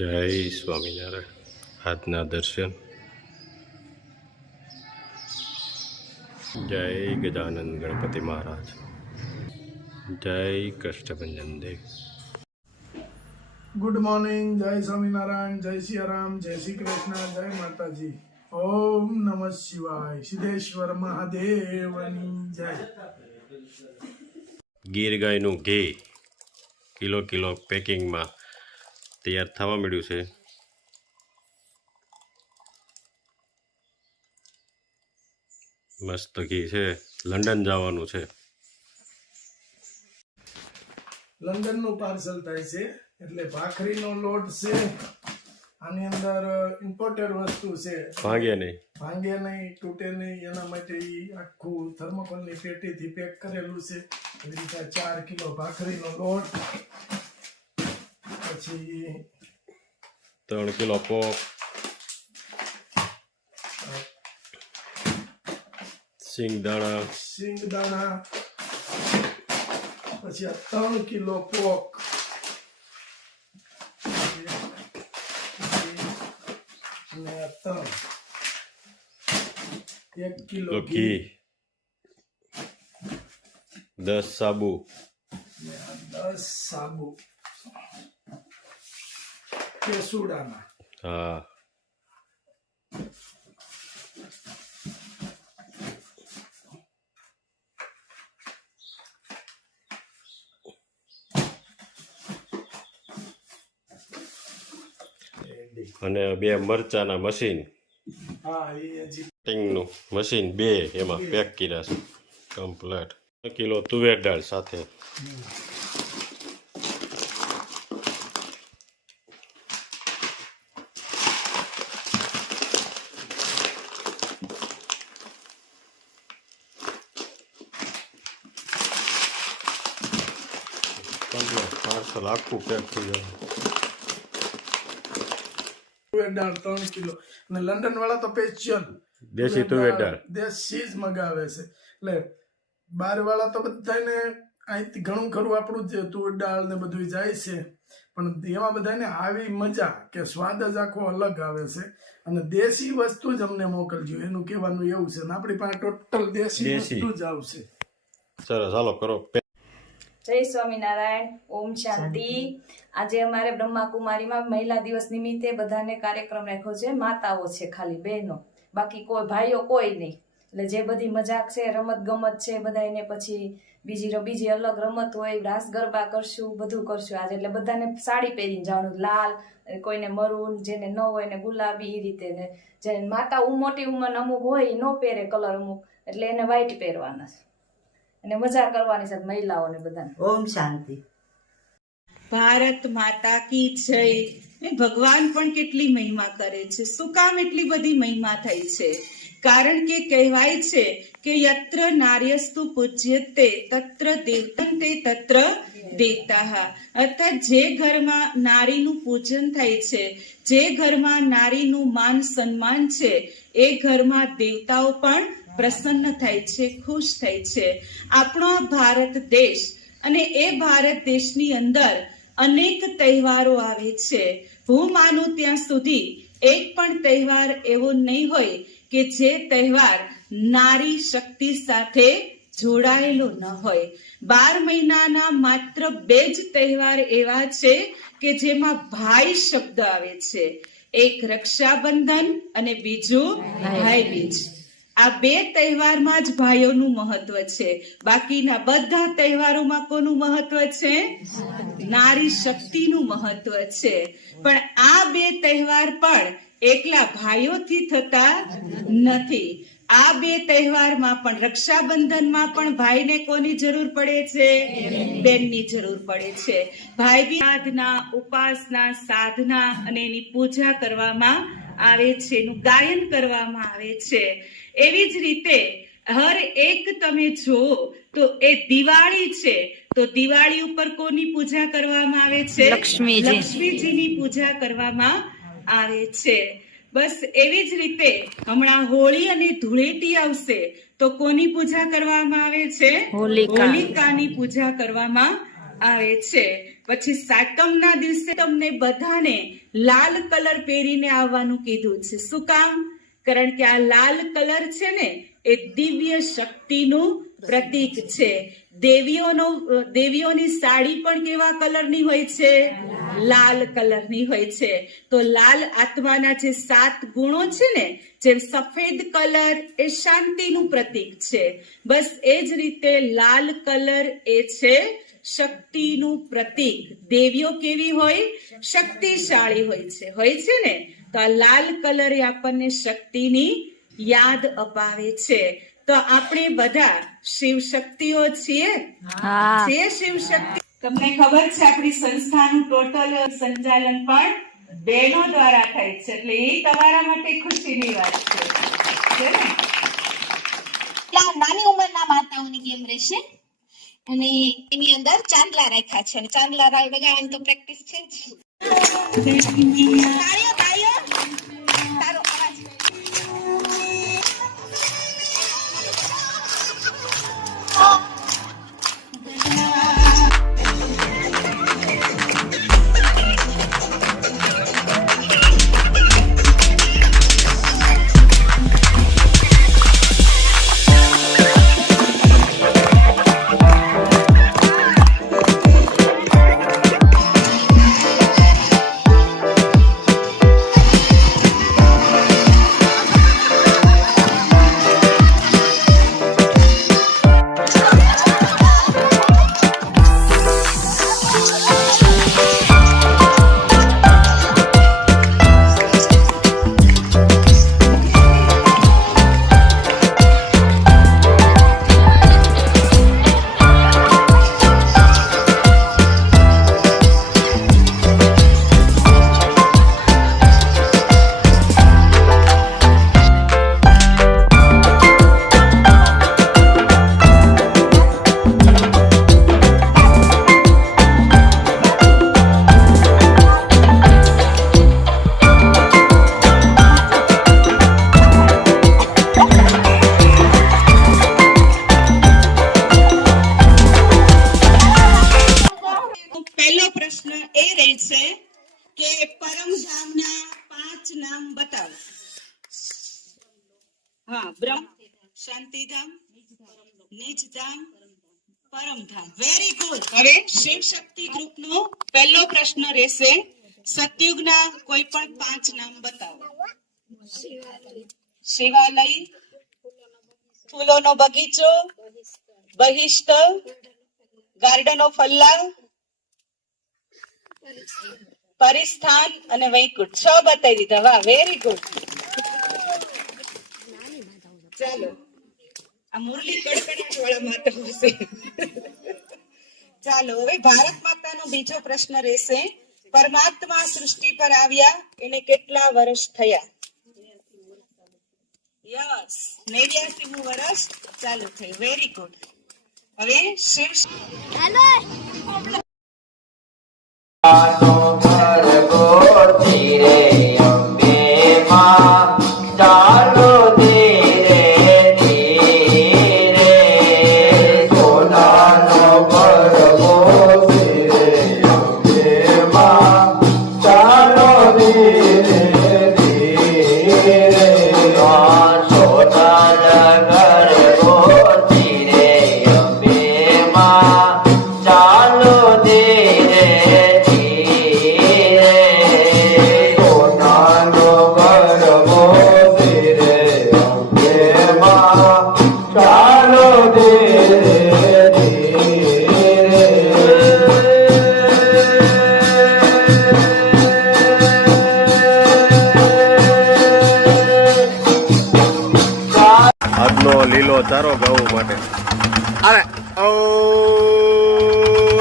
જય સ્વામિનારાયણ. આજના દર્શન. જય ગજાનંદ ગણપતિ મહારાજ. જય કષ્ટભંજન દેવ. Good morning. જય સ્વામિનારાયણ, જય સિયારામ, જય શ્રી કૃષ્ણ, જય માતાજી. ઓમ નમઃ શિવાય. સિદ્ધેશ્વર મહાદેવની જય. ગીર ગાયનું ઘી કિલો પેકિંગમાં તૈયાર થવા મળ્યું છે. મસ્ત ઘી છે. લંડન જવાનું છે. લંડનનું પાર્સલ થાય છે, એટલે ભાખરીનો લોટ છે. આની અંદર ઇમ્પોર્ટેડ વસ્તુ છે, ભાંગે નહીં, તૂટે નહીં. એના માટે આખું થર્મોકોલની પેટીથી પેક કરેલું છે. એવી રીતે 4 કિલો ભાખરીનો લોટ, પછી 3 કિલો પોક, સિંગદાણા, પછી આ 3 કિલો પોક, અને આ 1 કિલો ઘી, 10 સાબુ, 10 સાબુ કેસુડાના. હા, અને 2 મરચાના મશીન, કટિંગનું મશીન 2 એમાં પેક કર્યા છે કમ્પ્લેટ. 1 કિલો તુવેર દાળ સાથે. પાર્સલ આખું પેક થઈ જાય. તુવેર દાળ 3 કિલો. અને લંડન વાળા તો સ્પેશિયલ દેશી તુવેર દાળ દેશી જ મગાવે છે. એટલે બહાર વાળા તો બધાને અહીંથી ઘણું ખરું આપણું જે તુવેર દાળ ને બધું જાય છે, પણ એમાં બધાને આવી મજા કે સ્વાદ જ આખો અલગ આવે છે. અને દેશી વસ્તુ જ અમને મોકલજો, એનું કહેવાનું એવું છે. ને આપણી પાસે ટોટલ દેશી વસ્તુ જ આવશે. સરસ, હાલો કરો. જય સ્વામિનારાયણ. ઓમ શાંતિ. આજે અમારે બ્રહ્માકુમારીમાં મહિલા દિવસ નિમિત્તે બધાને કાર્યક્રમ રાખ્યો છે. માતાઓ છે ખાલી, બહેનો, બાકી કોઈ ભાઈઓ કોઈ નહીં. એટલે જે બધી મજાક છે, રમત ગમત છે બધાને, પછી બીજી અલગ રમત હોય, રાસ ગરબા કરશું, બધું કરશું આજે. એટલે બધાને સાડી પહેરીને જવાનું, લાલ, કોઈને મરૂન, જેને ન હોય ને ગુલાબી, એ રીતે. ને જે માતા મોટી ઉંમર અમુક હોય એ ન પહેરે કલર અમુક, એટલે એને વ્હાઈટ પહેરવાના છે અને મજા કરવાની છે મહિલાઓને બધાને. ઓમ શાંતિ. ભારત માતા કી જય. ભગવાન પણ કેટલી મહિમા કરે છે. શું કામ એટલી બધી મહિમા થઈ છે? કારણ કે કહેવાય છે કે યત્ર નાર્યસ્તુ પૂજ્યતે તત્ર દેવતંતે તત્ર દેવતા. અર્થાત જે ઘરમાં નારીનું પૂજન થાય છે, જે ઘરમાં નારીનું માન સન્માન છે, એ ઘરમાં દેવતાઓ પણ પ્રસન્ન થાય છે, ખુશ થાય છે. આપણો ભારત દેશ, અને એ ભારત દેશની અંદર અનેક તહેવારો આવે છે. હું માનું ત્યાં સુધી એક પણ તહેવાર એવો નહીં હોય કે જે તહેવાર નારી શક્તિ સાથે જોડાયેલો ન હોય. 12 મહિનાના માત્ર 2 જ તહેવાર એવા છે કે જેમાં ભાઈ શબ્દ આવે છે. એક રક્ષાબંધન અને બીજું ભાઈબીજ. આ 2 તહેવારમાં જ ભાઈઓનું મહત્વ છે. બાકીના બધા તહેવારોમાં કોનું મહત્વ છે? નારી શક્તિનું મહત્વ છે. પણ આ 2 તહેવાર પણ એકલા ભાઈઓથી થતા નથી. આ 2 તહેવારમાં પણ, રક્ષાબંધનમાં પણ ભાઈને કોની જરૂર પડે છે? બેનની જરૂર પડે છે. ભાઈ સાધના, ઉપાસના, સાધના અને એની પૂજા કરવામાં આવે છે, એનું ગાયન કરવામાં આવે છે. એવી જ રીતે હર એક તમે જુઓ તો એ દિવાળી છે, તો દિવાળી ઉપર કોની પૂજા કરવામાં આવે છે? લક્ષ્મીજીની પૂજા કરવામાં આવે છે. બસ એવી જ રીતે હમણાં હોળી અને ધૂળેટી આવશે તો કોની પૂજા કરવામાં આવે છે? હોલિકાની પૂજા કરવામાં આવે છે. પછી સાતમના દિવસે તમને બધાને લાલ કલર પહેરીને આવવાનું કીધું છે. શું કામ? કારણ કે આ લાલ કલર છે ને એ દિવ્ય શક્તિનું પ્રતીક છે. દેવીઓની સાડી પણ કેવા કલરની હોય છે? લાલ કલરની હોય છે. તો લાલ આત્માના જે 7 ગુણો છે ને, જેમ સફેદ કલર એ શાંતિનું પ્રતીક છે, બસ એ જ રીતે લાલ કલર એ છે શક્તિનું પ્રતીક. દેવીઓ કેવી હોય? શક્તિશાળી હોય છે ને. તો આ લાલ કલર એ આપણને શક્તિની યાદ અપાવે છે. તો આપણે બધા શિવ શક્તિઓ છીએ. શિવ શક્તિ. તમને ખબર છે આપણી સંસ્થાનું ટોટલ સંચાલન પણ બહેનો દ્વારા થાય છે, એટલે એ તમારા માટે ખુશીની વાત છે ને? નાની ઉંમરના માતાઓની ગેમ રહેશે અને એની અંદર ચાંદલા રાખ્યા છે અને ચાંદલા વગાડવાની તો પ્રેક્ટિસ છે જ. તાળીઓ તાળીઓ તારો અવાજ. પહેલો પ્રશ્ન એ રહે છે કે પરમધામના 5 નામ બતાવો. હા, બ્રહ્મ, શાંતિધામ, નિજધામ, પરમધામ. Very good. હવે શિવ શક્તિ ગ્રુપનો પહેલો પ્રશ્ન રહેશે, સતયુગના કોઈ પણ 5 નામ બતાવો. શિવાલય, ફૂલોનો બગીચો, બહિષ્ટ, ગાર્ડન ઓફ અલ્લાહ, પરિસ્થાન અને વૈકુંઠ. 6 બતાવી દીધા. વાહ, વેરી ગુડ. ચાલો, આ મુરલી કડકડાટ વાળા માતા હશે. ચાલો, હવે ભારત માતાનો બીજો પ્રશ્ન રહેશે, પરમાત્મા સૃષ્ટિ પર આવ્યા એને કેટલા વર્ષ થયા? યસ, 89મું વર્ષ ચાલુ થયું. Very good. હવે શિવ લીલો ચારો ગાઉ માટે. અરે ઓ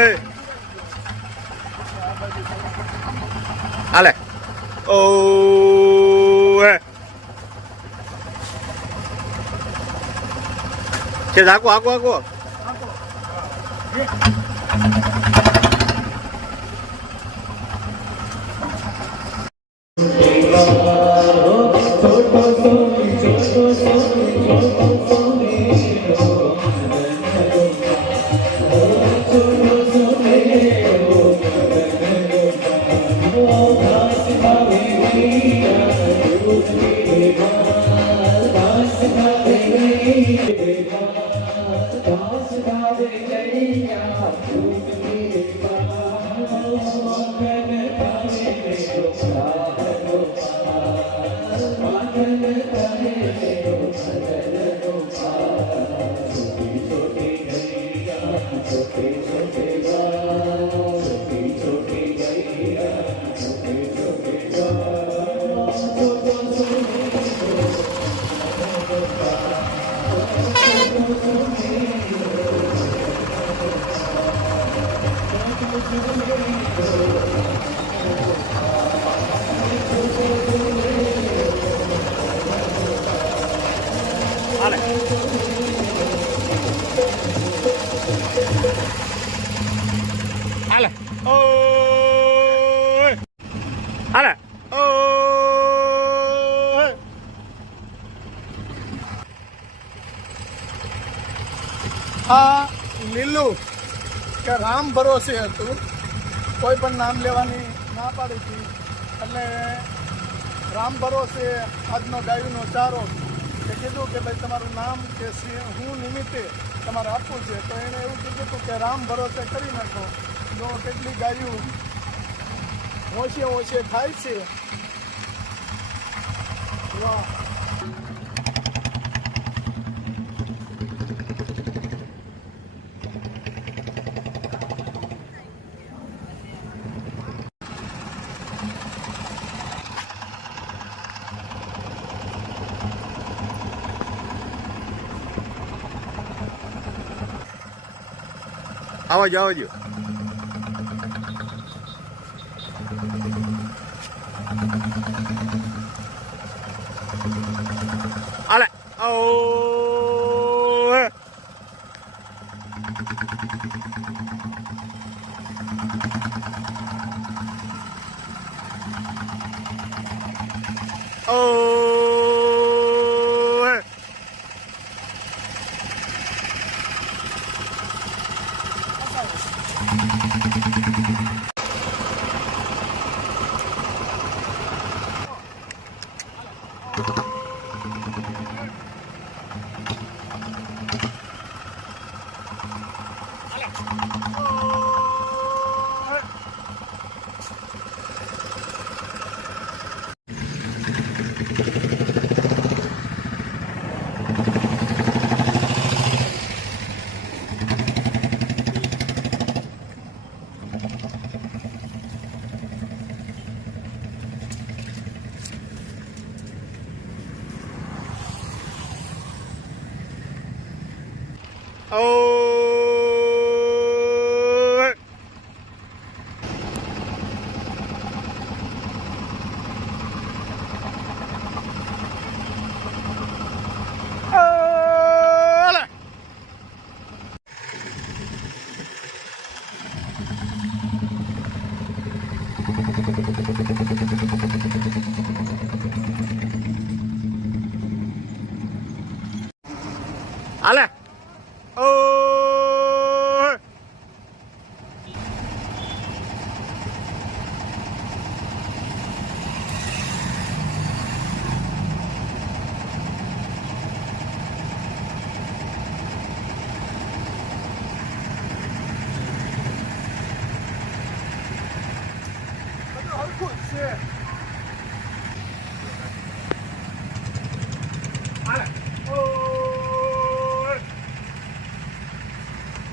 એ આલે ઓ એ કે આકો આકો આકો હાલે ઓ આ લીલું કે રામ ભરોસે હતું, કોઈ પણ નામ લેવાની ના પાડી હતી, એટલે રામ ભરોસે આજનો ગાયનો ચારો કે કીધું કે ભાઈ તમારું નામ કે હું નિમિત્તે તમારે આપવું છે, તો એણે એવું કીધું હતું કે રામ ભરોસે કરી નાખો. જો કેટલી ગાયું ઓછે ઓછે થાય છે. વાહ. આવજો આવજો હાલે ઓ હાલે ઓ બધું હરખું જ છે. હાલે